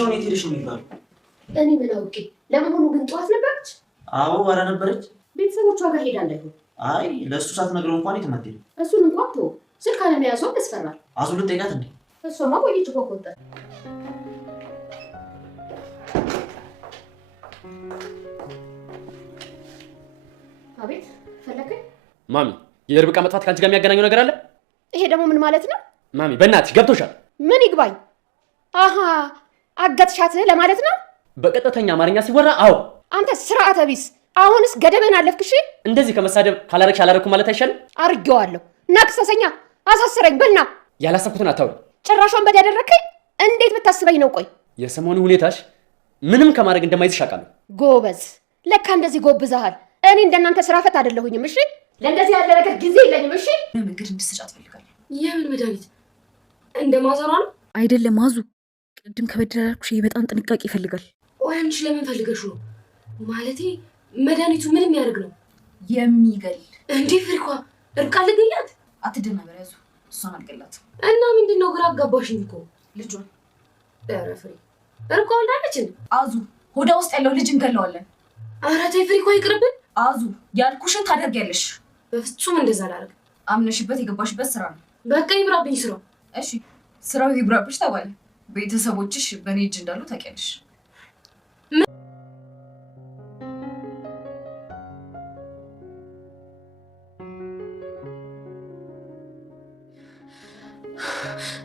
እሻውን የት ሄደሽ ነው የሚባለው? እኔ ምን አውቄ። ለመሆኑ ግን ጠዋት ነበረች? አዎ ኧረ ነበረች። ቤተሰቦቿ ጋር ሄዳ እንዳይሆን? አይ ለእሱ ሳትነግረው እንኳን የትም አትሄድም። እሱን እንኳን ተወው፣ ስልክ አለመያዟ ያስፈራል። አዙ ልትጠይቃት እንዴ? እሷማ ቆየች እኮ ከወጣ። አቤት ፈለከኝ? ማሚ የርብቃ መጥፋት ከአንቺ ጋር የሚያገናኘው ነገር አለ? ይሄ ደግሞ ምን ማለት ነው? ማሚ በእናትሽ ገብቶሻል? ምን ይግባኝ? አሃ አገትሻት ለማለት ነው? በቀጥተኛ አማርኛ ሲወራ አዎ። አንተ ስርዓተ ቢስ! አሁንስ ገደበን አለፍክሽ። እንደዚህ ከመሳደብ ካላረግሽ አላረኩም ማለት አይሻልም? አርጌዋለሁ። ናክሰሰኛ አሳስረኝ በልና። ያላሰብኩትን አታውሪ። ጭራሿን በድ ያደረከኝ እንዴት ብታስበኝ ነው? ቆይ የሰሞኑ ሁኔታሽ ምንም ከማድረግ እንደማይዝሽ አውቃለሁ። ጎበዝ፣ ለካ እንደዚህ ጎብዛሃል። እኔ እንደናንተ ስራ ፈት አይደለሁኝም። እሺ ለእንደዚህ ያለ ነገር ጊዜ የለኝም። እሺ መንገድ እንድትሰጫት ፈልጋለሁ። የምን መድኃኒት? እንደ ማዘሯ ነው አይደለም ማዙ። ቅድም ከበደላልኩሽ ይሄ በጣም ጥንቃቄ ይፈልጋል። ወይ አንቺ ለምን ፈልገሽ ነው? ማለቴ መድኃኒቱ ምን የሚያደርግ ነው? የሚገል እንዴ? ፍሪኳ እርቃ ልገላት? አትደናበር ያዙ። እሷን አልገላት እና ምንድነው? ግራ አጋባሽኝ እኮ። ልጇን ኧረ ፍሪ እርቃ ወልዳለች እንዴ? አዙ ሆዳ ውስጥ ያለው ልጅ እንገለዋለን። ኧረ ተይ ፍሪኳ ይቅርብን። አዙ ያልኩሽን ታደርጊያለሽ። በፍጹም እንደዛ አላደርግም። አምነሽበት የገባሽበት ስራ ነው። በቃ ይብራብኝ ስራው። እሺ ስራው ይብራብሽ ተባለ። ቤተሰቦችሽ በእኔ እጅ እንዳሉ ታውቂያለሽ።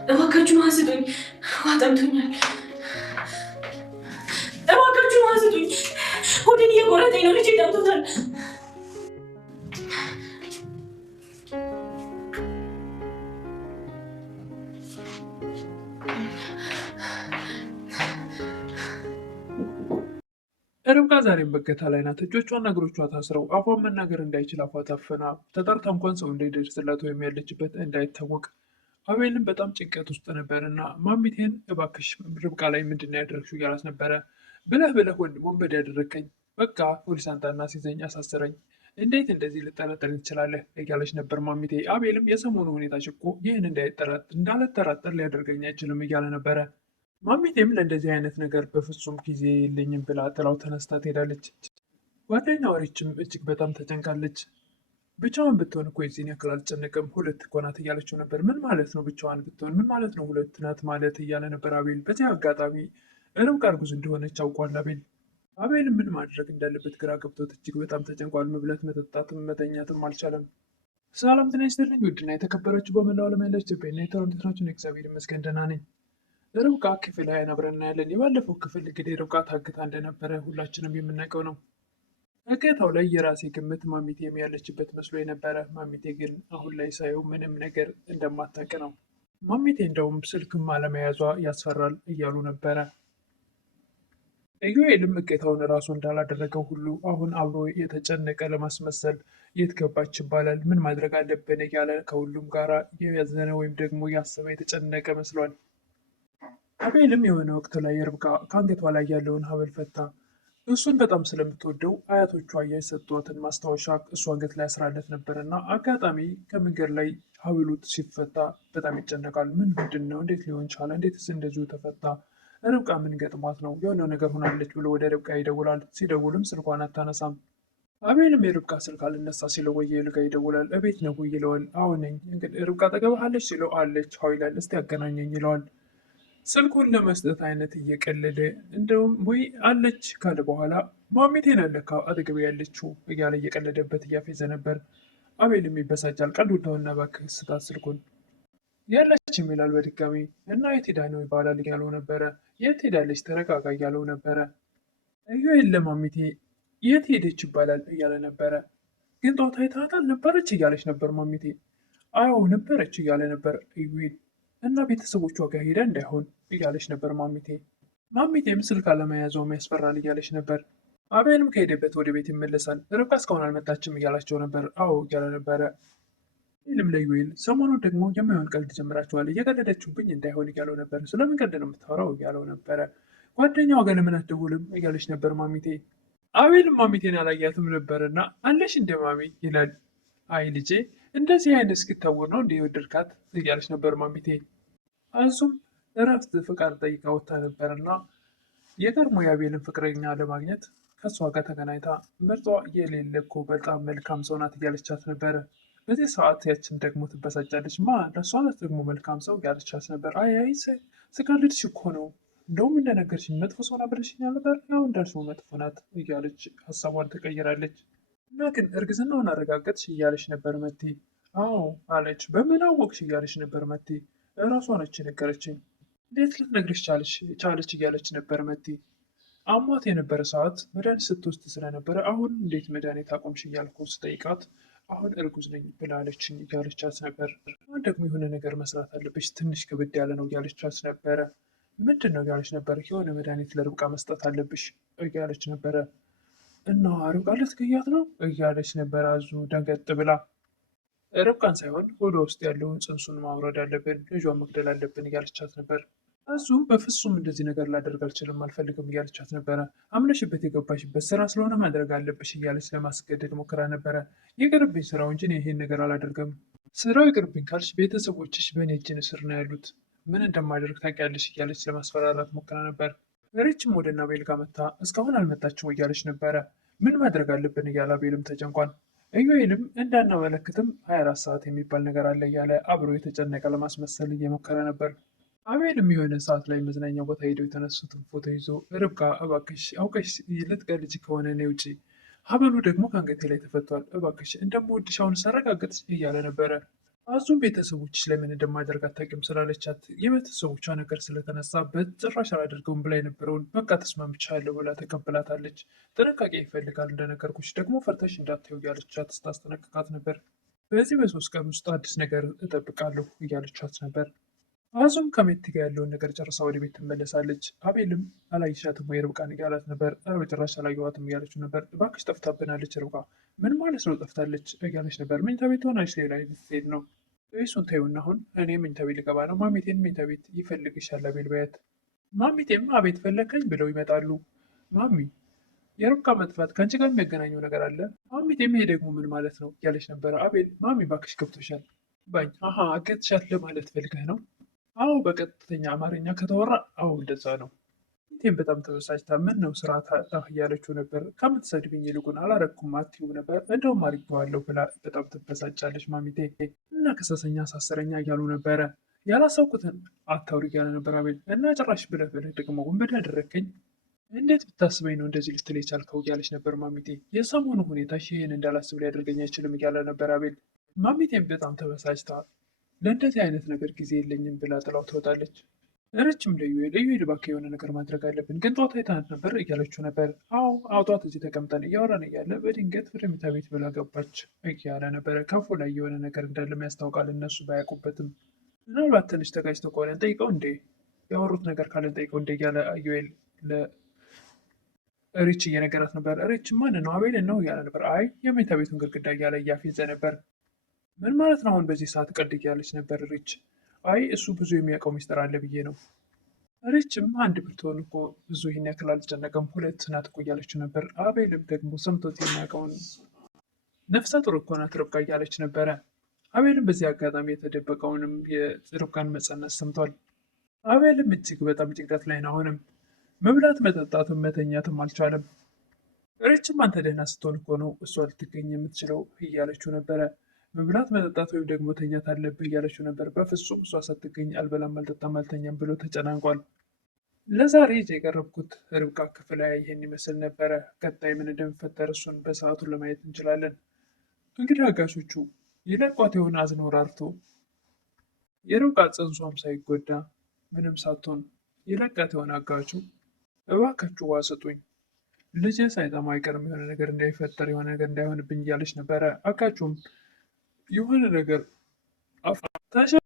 እባካችሁን አስጡኝ፣ ውሃ ጠምቶኛል። እባካችሁን አስጡኝ፣ ሆዴን እየቆረጠኝ ነው። ልጄ ጠምቶታል። ርብቃ ዛሬም በገታ ላይ ናት። እጆቿና እግሮቿ ታስረው አፏን መናገር እንዳይችል አፏ ታፈና ተጠርታ እንኳን ሰው እንዳይደርስላት ወይም ያለችበት እንዳይታወቅ። አቤልም በጣም ጭንቀት ውስጥ ነበር እና ማሚቴን እባክሽ ርብቃ ላይ ምንድን ያደረግሽው እያላት ነበረ። ብለህ ወንድሞን በድ ያደረግከኝ፣ በቃ ፖሊስ አንጣና ሲዘኝ አሳስረኝ፣ እንዴት እንደዚህ ልጠረጠር ትችላለህ እያለች ነበር ማሚቴ። አቤልም የሰሞኑ ሁኔታሽ እኮ ይህን እንዳልጠራጠር ሊያደርገኝ አይችልም እያለ ነበረ። ማሚቴም ለእንደዚህ አይነት ነገር በፍጹም ጊዜ የለኝም ብላ ጥላው ተነስታ ትሄዳለች። ጓደኛ ወሬችም እጅግ በጣም ተጨንቃለች። ብቻዋን ብትሆን እኮ የዚህን ያክል አልጨነቅም፣ ሁለት እኮ ናት እያለችው ነበር። ምን ማለት ነው ብቻዋን ብትሆን? ምን ማለት ነው ሁለት ናት ማለት እያለ ነበር አቤል። በዚህ አጋጣሚ ርብቃ እርጉዝ እንደሆነች አውቋል አቤል። አቤል ምን ማድረግ እንዳለበት ግራ ገብቶት እጅግ በጣም ተጨንቋል። መብላት መጠጣትም መተኛትም አልቻለም። ሰላም ጤና ይስጥልኝ ውድና የተከበራችሁ በመላው ዓለም ያላችሁ ኢትዮጵያና ኤርትራ ናችሁ። እግዚአብሔር ይመስገን ደህና ነኝ። ርብቃ ክፍል ሃያን አብረን እናያለን። የባለፈው ክፍል እንግዲህ ርብቃ ታግታ እንደነበረ ሁላችንም የምናውቀው ነው። እገታው ላይ የራሴ ግምት ማሚቴም ያለችበት መስሎ የነበረ፣ ማሚቴ ግን አሁን ላይ ሳየው ምንም ነገር እንደማታውቅ ነው። ማሚቴ እንደውም ስልክም አለመያዟ ያስፈራል እያሉ ነበረ። ኢዩኤልም እገታውን ራሱ እንዳላደረገው ሁሉ አሁን አብሮ የተጨነቀ ለማስመሰል የት ገባች ይባላል፣ ምን ማድረግ አለብን እያለ ከሁሉም ጋራ የያዘነ ወይም ደግሞ ያሰበ የተጨነቀ መስሏል። አቤልም የሆነ ወቅት ላይ ርብቃ ከአንገቷ ላይ ያለውን ሀብል ፈታ። እሱን በጣም ስለምትወደው አያቶቿ የሰጧትን ማስታወሻ እሱ አንገት ላይ ያስራለት ነበር እና አጋጣሚ ከመንገድ ላይ ሀብሉ ሲፈታ በጣም ይጨነቃል። ምንድን ነው? እንዴት ሊሆን ቻለ? እንዴትስ እንደዚሁ ተፈታ? ርብቃ ምን ገጥሟት ነው? የሆነ ነገር ሆናለች ብሎ ወደ ርብቃ ይደውላል። ሲደውልም ስልኳን አታነሳም። አቤልም የርብቃ ስልክ አልነሳ ሲለው ወየሉ ጋር ይደውላል። እቤት ነው ይለዋል። አሁን ነኝ። እንግዲህ ርብቃ ጠገብሃለች ሲለው አለች ሀው ይላል። እስቲ ያገናኘኝ ይለዋል። ስልኩን ለመስጠት አይነት እየቀለደ እንደውም ወይ አለች ካለ በኋላ ማሚቴን አለካ አጠገቤ ያለችው እያለ እየቀለደበት እያፌዘ ነበር። አቤልም ይበሳጫል። ቀልዱን ተውና እባክህ ስጣት ስልኩን። የለችም ይላል በድጋሚ እና የት ሄዳ ነው ይባላል እያለው ነበረ። የት ሄዳለች ተረጋጋ እያለው ነበረ። ኢዩኤል ለማሚቴ የት ሄደች ይባላል እያለ ነበረ። ግን ጧት አይተሃታል ነበረች እያለች ነበር ማሚቴ። አዎ ነበረች እያለ ነበር ኢዩኤል። እና ቤተሰቦቿ ጋር ሄዳ እንዳይሆን እያለች ነበር ማሚቴ። ማሚቴም ስልክ አለመያዟም ያስፈራል እያለች ነበር። አቤልም ከሄደበት ወደ ቤት ይመለሳል። ርብቃ እስካሁን አልመጣችም እያላቸው ነበር። አዎ እያለ ነበረ። ኢዩኤልም ለኢዩኤል ሰሞኑን ደግሞ የማይሆን ቀልድ ጀምራችኋል፣ እየቀለደችሁብኝ እንዳይሆን እያለው ነበር። ስለምን ቀልድ ነው የምታወራው እያለው ነበረ። ጓደኛዋ ጋር ለምን አትደውልም እያለች ነበር ማሚቴ። አቤልም ማሚቴን አላያትም ነበርና አለሽ እንደ ማሚ ይላል። አይ ልጄ እንደዚህ አይነት እስክታወር ነው እንደ የወደድካት እያለች ነበር ማሚቴ። አዙም እረፍት ፍቃድ ጠይቃ ወጥታ ነበርና የቀድሞ የአቤልን ፍቅረኛ ለማግኘት ከእሷ ጋር ተገናኝታ ምርጧ የሌለ እኮ በጣም መልካም ሰው ናት እያለቻት ነበረ። በዚህ ሰዓት ያችን ደግሞ ትበሳጫለች። ለእሷ ናት ደግሞ መልካም ሰው እያለቻት ነበር። አይ ስቀልድሽ እኮ ነው፣ እንደውም እንደነገርሽኝ መጥፎ ሰው ነበረሽኛል ነበር፣ ያው እንዳልሽው መጥፎ ናት እያለች ሀሳቧን ትቀይራለች። እና ግን እርግዝናውን አረጋገጥሽ እያለች ነበር መቲ። አዎ አለች። በምን አወቅሽ እያለች ነበር መቲ። እራሷ ነች ነገረችኝ። እንዴት ልትነግርሽ ቻለች እያለች ነበር መቲ። አሟት የነበረ ሰዓት መድኃኒት ስትወስድ ስለነበረ አሁን እንዴት መድኃኒት አቆምሽ እያልኩ ስጠይቃት አሁን እርጉዝ ነኝ ብላለችኝ እያለቻት ነበር። አሁን ደግሞ የሆነ ነገር መስራት አለብሽ፣ ትንሽ ክብድ ያለ ነው እያለቻት ነበረ። ምንድን ነው እያለች ነበር። የሆነ መድኃኒት ለርብቃ መስጠት አለብሽ እያለች ነበረ። እና ርብቃ ልትገያት ነው እያለች ነበር አዙ ደንገጥ ብላ። ርብቃን ሳይሆን ሆዷ ውስጥ ያለውን ጽንሱን ማውረድ አለብን፣ ልጇን መግደል አለብን እያለቻት ነበር። አዙም በፍጹም እንደዚህ ነገር ላደርግ አልችልም፣ አልፈልግም እያለቻት ነበረ። አምነሽበት የገባሽበት ስራ ስለሆነ ማድረግ አለብሽ እያለች ለማስገደድ ሞክራ ነበረ። ይቅርብኝ ስራው እንጂ ይሄን ነገር አላደርግም። ስራው ይቅርብኝ ካልሽ ቤተሰቦችሽ በእኔ እጅ ስር ነው ያሉት፣ ምን እንደማደርግ ታውቂያለሽ እያለች ለማስፈራራት ሞክራ ነበር። ሪችም ወደ አቤል ጋር መታ እስካሁን አልመጣችም እያለች ነበረ። ምን ማድረግ አለብን እያለ አቤልም ተጨንቋል። ኢዩኤልም እንዳናመለክትም 24 ሰዓት የሚባል ነገር አለ እያለ አብሮ የተጨነቀ ለማስመሰል እየሞከረ ነበር። አቤልም የሆነ ሰዓት ላይ መዝናኛ ቦታ ሄደው የተነሱትን ፎቶ ይዞ ርብቃ እባክሽ አውቀሽ ልትቀልጂ ከሆነ እኔ ውጪ፣ ሀበሉ ደግሞ ከአንገቴ ላይ ተፈቷል፣ እባክሽ እንደምወድሽ አሁን ሳረጋግጥ እያለ ነበረ። አዙም ቤተሰቦችሽ ለምን እንደማደርግ አታውቂም ስላለቻት የቤተሰቦቿ ነገር ስለተነሳ በጭራሽ አላደርገውም ብላ የነበረውን በቃ ተስማምቻለሁ ብላ ተቀብላታለች። ጥንቃቄ ይፈልጋል እንደነገርኩሽ፣ ደግሞ ፈርተሽ እንዳታዩ እያለቻት ስታስጠነቅቃት ነበር። በዚህ በ3 ቀን ውስጥ አዲስ ነገር እጠብቃለሁ እያለቻት ነበር። አዙም ከሜቲ ጋር ያለውን ነገር ጨርሳ ወደ ቤት ትመለሳለች። አቤልም አላየሻትም ወይ ርብቃን እያላት ነበር። በጭራሽ አላየኋትም እያለችው ነበር። እባክሽ ጠፍታብናለች ርብቃ። ምን ማለት ነው ጠፍታለች እያለች ነበር። መኝታ ቤት ሆናች ሌላ ልትሄድ ነው። እሱን ተይውና አሁን እኔ መኝታ ቤት ልገባ ነው። ማሚቴን መኝታ ቤት ይፈልግሻል አቤል በያት። ማሚቴም አቤት ፈለከኝ ብለው ይመጣሉ። ማሚ የርብቃ መጥፋት ከአንቺ ጋር የሚያገናኘው ነገር አለ? ማሚቴም ይሄ ደግሞ ምን ማለት ነው እያለች ነበረ። አቤል ማሚ እባክሽ ገብቶሻል ባኝ። አገትሻት ለማለት ፈልገህ ነው? አዎ በቀጥተኛ አማርኛ ከተወራ አዎ እንደዛ ነው። ይህም በጣም ተበሳጭታ ምን ነው ስራ እያለችው ነበር። ከምትሰድብኝ ይልቁን አላረግኩም አትይው ነበር፣ እንደውም አድርጌዋለሁ ብላ በጣም ትበሳጫለች ማሚቴ። እና ከሰሰኛ ሳስረኛ እያሉ ነበረ። ያላሰብኩትን አታውሪ እያለ ነበር አቤል። እና ጭራሽ ብለህ ደግሞ ወንበዴ ያደረግከኝ፣ እንዴት ብታስበኝ ነው እንደዚህ ልትል የቻልከው እያለች ነበር ማሚቴ። የሰሞኑ ሁኔታ ይህን እንዳላስብ ሊያደርገኝ አይችልም እያለ ነበር አቤል። ማሚቴም በጣም ተበሳጭታ ለእንደዚህ አይነት ነገር ጊዜ የለኝም ብላ ጥላው ትወጣለች። ረችም ለዩኤል እባክህ የሆነ ነገር ማድረግ አለብን፣ ግን ጠዋት አይተሃት ነበር እያለችው ነበር። አዎ ጠዋት እዚህ ተቀምጠን እያወራን እያለ በድንገት ወደ መኝታ ቤት ብላ ገባች እያለ ነበረ። ከፎ ላይ የሆነ ነገር እንዳለም ያስታውቃል፣ እነሱ ባያውቁበትም። ምናልባት ትንሽ ተጋጭተው ከሆነ እንጠይቀው እንዴ፣ ያወሩት ነገር ካለ እንጠይቀው እንዴ እያለ ዩኤል ለሪች እየነገራት ነበር። ሪች ማን ነው? አቤል ነው እያለ ነበር። አይ የመኝታ ቤቱን ግድግዳ እያለ እያፌዘ ነበር። ምን ማለት ነው አሁን በዚህ ሰዓት ቀልድ እያለች ነበር ሪች። አይ እሱ ብዙ የሚያውቀው ሚስጥር አለ ብዬ ነው። ሪችም አንድ ብትሆን እኮ ብዙ ይህን ያክል አልተጨነቀም፣ 2 ናት እኮ እያለችው ነበር። አቤልም ደግሞ ሰምቶት የሚያውቀውን ነፍሰ ጡር እኮ ናት ርብቃ እያለች ነበረ። አቤልም በዚህ አጋጣሚ የተደበቀውንም የርብቃን መጸነስ ሰምቷል። አቤልም እጅግ በጣም ጭንቀት ላይ ነው። አሁንም መብላት መጠጣትም መተኛትም አልቻለም። ሪችም አንተ ደህና ስትሆን እኮ ነው እሷ ልትገኝ የምትችለው እያለችው ነበረ። መብላት መጠጣት ወይም ደግሞ ተኛት አለብህ እያለችው ነበር። በፍጹም እሷ ሳትገኝ አልበላም አልጠጣም አልተኛም ብሎ ተጨናንቋል። ለዛሬ የቀረብኩት ርብቃ ክፍል ይህን ይመስል ነበረ። ቀጣይ ምን እንደሚፈጠር እሱን በሰዓቱን ለማየት እንችላለን። እንግዲህ አጋሾቹ የለቋት የሆነ አዝነው ራርቶ የርብቃ ጽንሷም ሳይጎዳ ምንም ሳትሆን የለቃት የሆነ አጋቹ እባካችሁ ውሃ ስጡኝ፣ ልጄ ሳይጠማ አይቀርም፣ የሆነ ነገር እንዳይፈጠር የሆነ ነገር እንዳይሆንብኝ እያለች ነበረ። አጋቹም የሆነ ነገር